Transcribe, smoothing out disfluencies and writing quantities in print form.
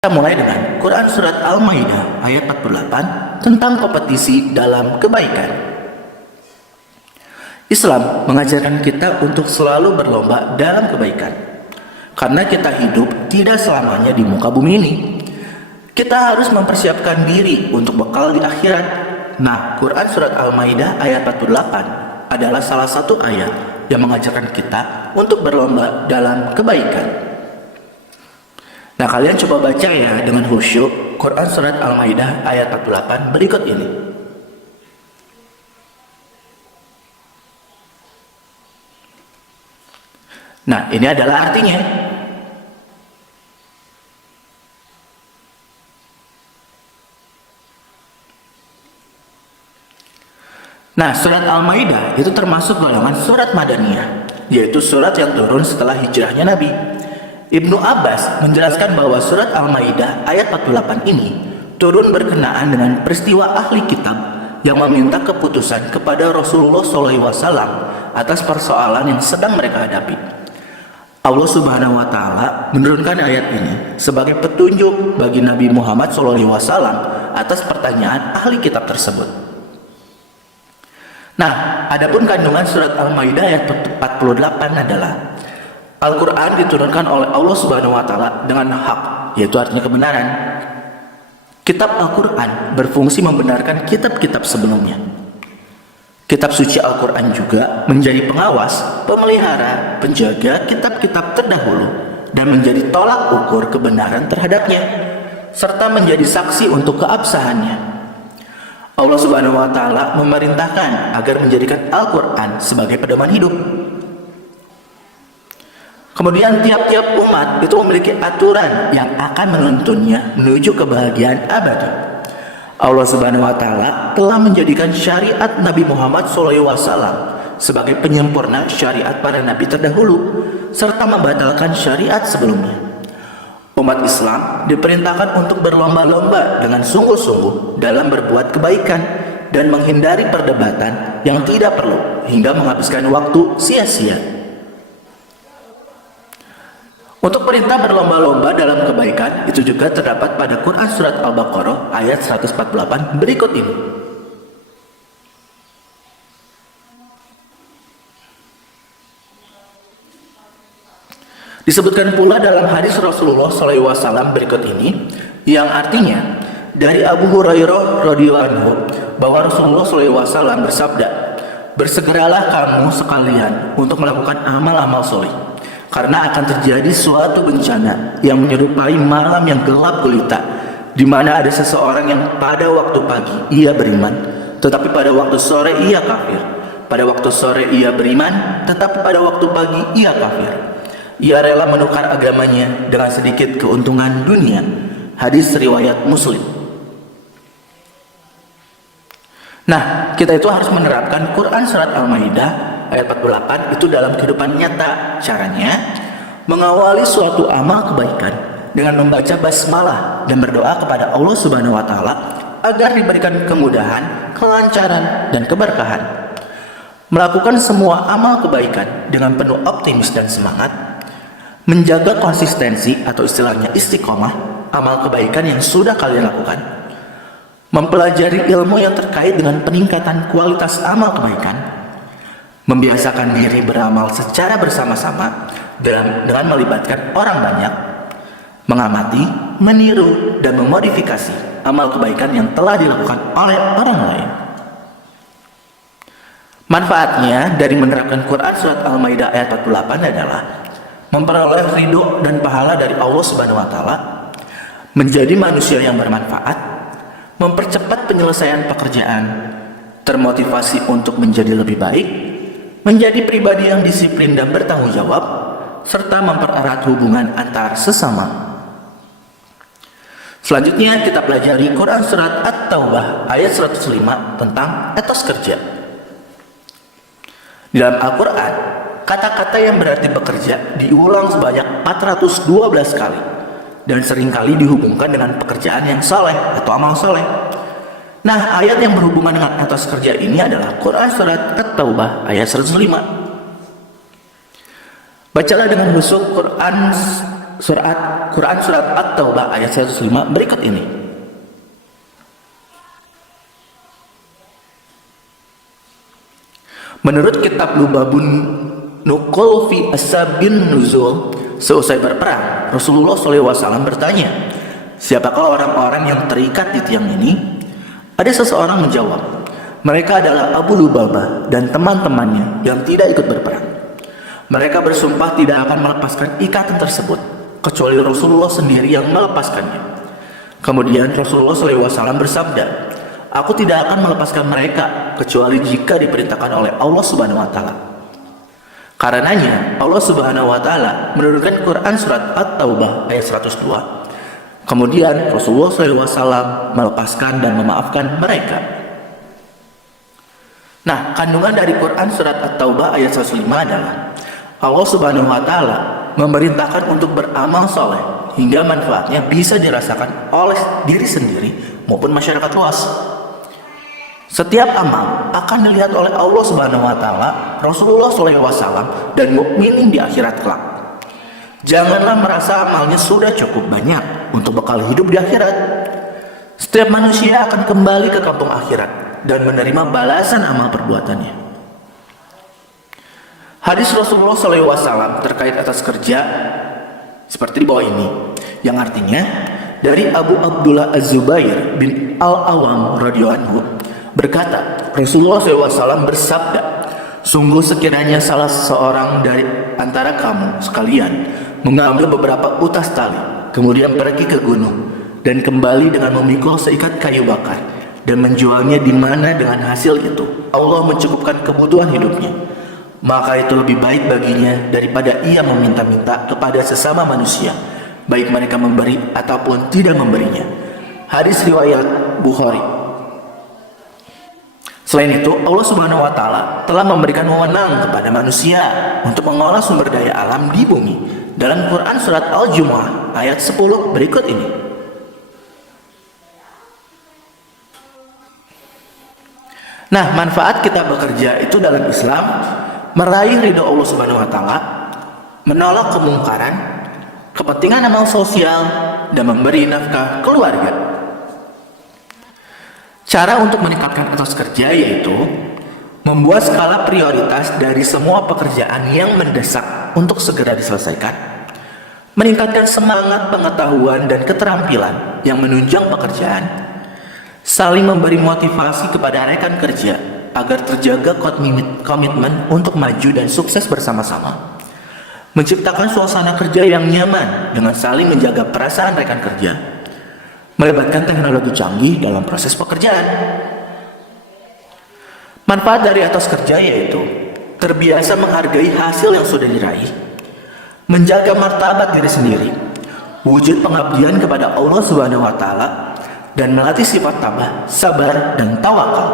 Kita mulai dengan Quran Surat Al-Maidah ayat 48 tentang kompetisi dalam kebaikan. Islam mengajarkan kita untuk selalu berlomba dalam kebaikan. Karena kita hidup tidak selamanya di muka bumi ini. Kita harus mempersiapkan diri untuk bekal di akhirat. Nah, Quran Surat Al-Maidah ayat 48 adalah salah satu ayat yang mengajarkan kita untuk berlomba dalam kebaikan. Nah, kalian coba baca ya dengan khusyuk Quran Surat Al-Maidah ayat 48 berikut ini. Nah, ini adalah artinya. Nah, Surat Al-Maidah itu termasuk golongan surat Madaniyah, yaitu surat yang turun setelah hijrahnya Nabi. Ibnu Abbas menjelaskan bahwa surat Al-Maidah ayat 48 ini turun berkenaan dengan peristiwa ahli kitab yang meminta keputusan kepada Rasulullah SAW atas persoalan yang sedang mereka hadapi. Allah Subhanahu wa Ta'ala menurunkan ayat ini sebagai petunjuk bagi Nabi Muhammad SAW atas pertanyaan ahli kitab tersebut. Nah, adapun kandungan surat Al-Maidah ayat 48 adalah Al-Quran diturunkan oleh Allah Subhanahu wa Ta'ala dengan hak, yaitu artinya kebenaran. Kitab Al-Quran berfungsi membenarkan kitab-kitab sebelumnya. Kitab suci Al-Quran juga menjadi pengawas, pemelihara, penjaga kitab-kitab terdahulu dan menjadi tolak ukur kebenaran terhadapnya, serta menjadi saksi untuk keabsahannya. Allah Subhanahu wa Ta'ala memerintahkan agar menjadikan Al-Quran sebagai pedoman hidup. Kemudian tiap-tiap umat itu memiliki aturan yang akan menuntunnya menuju kebahagiaan abadi. Allah Subhanahu wa Ta'ala telah menjadikan syariat Nabi Muhammad SAW sebagai penyempurna syariat para nabi terdahulu serta membatalkan syariat sebelumnya. Umat Islam diperintahkan untuk berlomba-lomba dengan sungguh-sungguh dalam berbuat kebaikan dan menghindari perdebatan yang tidak perlu hingga menghabiskan waktu sia-sia. Untuk perintah berlomba-lomba dalam kebaikan itu juga terdapat pada Quran Surat Al-Baqarah ayat 148 berikut ini. Disebutkan pula dalam hadis Rasulullah SAW berikut ini, yang artinya dari Abu Hurairah radhiyallahu anhu bahwa Rasulullah SAW bersabda, "Bersegeralah kamu sekalian untuk melakukan amal-amal soleh, karena akan terjadi suatu bencana yang menyerupai malam yang gelap gulita, di mana ada seseorang yang pada waktu pagi ia beriman, tetapi pada waktu sore ia kafir. Pada waktu sore ia beriman, tetapi pada waktu pagi ia kafir. Ia rela menukar agamanya dengan sedikit keuntungan dunia." Hadis riwayat Muslim. Nah, kita itu harus menerapkan Quran Surat Al-Maidah ayat 48 itu dalam kehidupan nyata. Caranya mengawali suatu amal kebaikan dengan membaca basmalah dan berdoa kepada Allah Subhanahu wa Ta'ala agar diberikan kemudahan, kelancaran, dan keberkahan. Melakukan semua amal kebaikan dengan penuh optimis dan semangat. Menjaga konsistensi atau istilahnya istiqomah amal kebaikan yang sudah kalian lakukan. Mempelajari ilmu yang terkait dengan peningkatan kualitas amal kebaikan. Membiasakan diri beramal secara bersama-sama dengan melibatkan orang banyak. Mengamati, meniru, dan memodifikasi amal kebaikan yang telah dilakukan oleh orang lain. Manfaatnya dari menerapkan Quran Surat Al-Maidah ayat 48 adalah memperoleh ridho dan pahala dari Allah Subhanahu wa Ta'ala, menjadi manusia yang bermanfaat, mempercepat penyelesaian pekerjaan, termotivasi untuk menjadi lebih baik, menjadi pribadi yang disiplin dan bertanggung jawab, serta mempererat hubungan antar sesama. Selanjutnya kita pelajari Quran Surat At-Taubah ayat 105 tentang etos kerja. Di dalam Al-Quran, kata-kata yang berarti bekerja diulang sebanyak 412 kali dan seringkali dihubungkan dengan pekerjaan yang saleh atau amal saleh. Nah, ayat yang berhubungan dengan etos kerja ini adalah Quran Surat At-Taubah ayat 105. Bacalah dengan khusyuk Quran Quran surat At-Taubah ayat 105 berikut ini. Menurut kitab Lubabun Nuqul fi Asbabin Nuzul, seusai berperang, Rasulullah SAW bertanya, "Siapakah orang-orang yang terikat di tiang ini?" Ada seseorang menjawab, "Mereka adalah Abu Lubabah dan teman-temannya yang tidak ikut berperang." Mereka bersumpah tidak akan melepaskan ikatan tersebut, kecuali Rasulullah sendiri yang melepaskannya. Kemudian Rasulullah SAW bersabda, "Aku tidak akan melepaskan mereka, kecuali jika diperintahkan oleh Allah Subhanahu wa Ta'ala." Karenanya, Allah Subhanahu wa Ta'ala menurunkan Quran surat At-Taubah ayat 102. Kemudian Rasulullah SAW melepaskan dan memaafkan mereka. Nah, kandungan dari Quran surat At-Taubah ayat 105 adalah Allah Subhanahu wa Ta'ala memerintahkan untuk beramal soleh hingga manfaatnya bisa dirasakan oleh diri sendiri maupun masyarakat luas. Setiap amal akan dilihat oleh Allah Subhanahu wa Ta'ala, Rasulullah SAW, dan mukminin di akhirat kelak. Janganlah merasa amalnya sudah cukup banyak untuk bekal hidup di akhirat. Setiap manusia akan kembali ke kampung akhirat dan menerima balasan amal perbuatannya. Hadis Rasulullah SAW terkait atas kerja seperti di bawah ini, yang artinya dari Abu Abdullah Az-Zubair bin Al-Awam radhiyallahu anhu berkata, Rasulullah SAW bersabda, "Sungguh sekiranya salah seorang dari antara kamu sekalian mengambil beberapa utas tali, kemudian pergi ke gunung dan kembali dengan memikul seikat kayu bakar dan menjualnya di mana dengan hasil itu Allah mencukupkan kebutuhan hidupnya, maka itu lebih baik baginya daripada ia meminta-minta kepada sesama manusia, baik mereka memberi ataupun tidak memberinya." Hadis riwayat Bukhari. Selain itu, Allah Subhanahu wa Ta'ala telah memberikan wewenang kepada manusia untuk mengolah sumber daya alam di bumi dalam Quran surat Al-Jumu'ah ayat 10 berikut ini. Nah, manfaat kita bekerja itu dalam Islam meraih ridho Allah Subhanahu wa Ta'ala, menolak kemungkaran, kepentingan amal sosial, dan memberi nafkah keluarga. Cara untuk meningkatkan etos kerja yaitu membuat skala prioritas dari semua pekerjaan yang mendesak untuk segera diselesaikan, meningkatkan semangat pengetahuan dan keterampilan yang menunjang pekerjaan, saling memberi motivasi kepada rekan kerja agar terjaga komitmen untuk maju dan sukses bersama-sama, menciptakan suasana kerja yang nyaman dengan saling menjaga perasaan rekan kerja, melibatkan teknologi canggih dalam proses pekerjaan. Manfaat dari etos kerja yaitu terbiasa menghargai hasil yang sudah diraih, menjaga martabat diri sendiri, wujud pengabdian kepada Allah Subhanahu wa Ta'ala, dan melatih sifat tabah, sabar, dan tawakal.